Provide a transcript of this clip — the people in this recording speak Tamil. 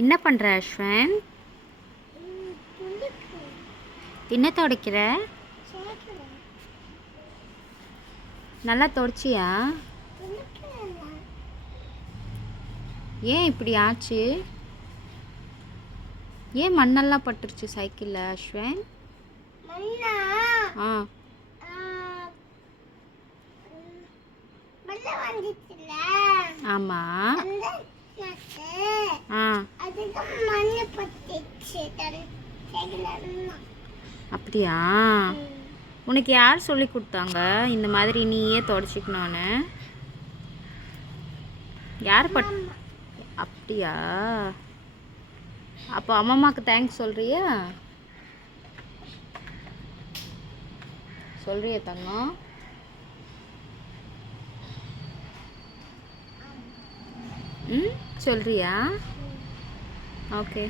என்ன பண்ணுற அஸ்வன்? என்ன துடைக்கிற? நல்லா துடைச்சியா? ஏன் இப்படி ஆச்சு? ஏன் மண்ணெல்லாம் பட்டுருச்சு சைக்கிளில் அஸ்வன்? ஆ ஆமாம். ஆ அப்படியா? உனக்கு யார் சொல்லி கொடுத்தாங்க இந்த மாதிரி நீயே தொடச்சிக்கணும்னு? யார் அப்படியா? அப்போ அம்மாவுக்கு தேங்க்ஸ் சொல்கிறியா? சொல்கிறியா தங்கம்? ம் சொல்கிறியா? ஓகே.